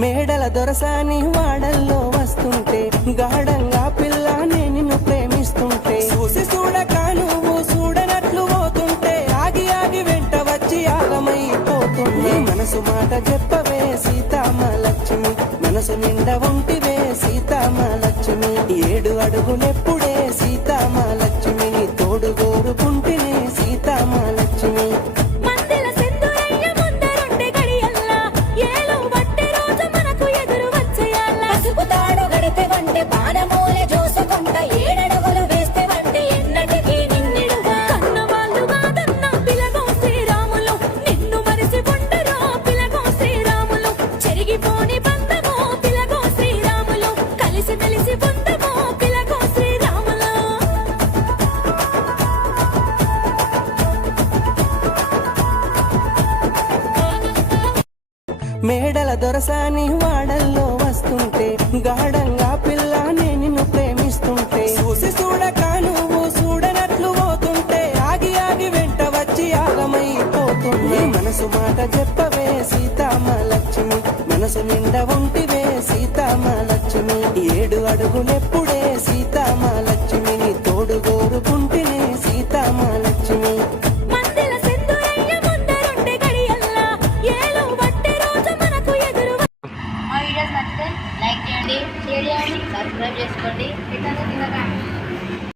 మేడల దొరసాని వాడల్లో వస్తుంటే గాఢంగా పిల్లానే నిన్ను ప్రేమిస్తుంటే చూసి చూడక నువ్వు చూడనట్లు పోతుంటే ఆగి ఆగి వెంట వచ్చి ఆగమైపోతుంది మనసు మాట చెప్పవే సీతామహాలక్ష్మి మనసు నిండా ఉంటివే సీతామహాలక్ష్మి 7 అడుగులెప్పుడే సీతామహాలక్ష్మి నీ తోడు కోరుకుంటేనే సీతామహాలక్ష్మి మేడల దొరసాని వాడల్లో వస్తుంటే గాఢంగా పిల్లానే నిన్ను ప్రేమిస్తుంటే చూసి చూడక నువ్వు చూడనట్లు పోతుంటే ఆగి ఆగి వెంట వచ్చి ఆగమైపోతుంది మనసు మాట చెప్పవే సీతామహాలక్ష్మి మనసు నిండా ఉంటివే సీతామహాలక్ష్మి 7 అడుగులెప్పుడే సీతామహాలక్ష్మి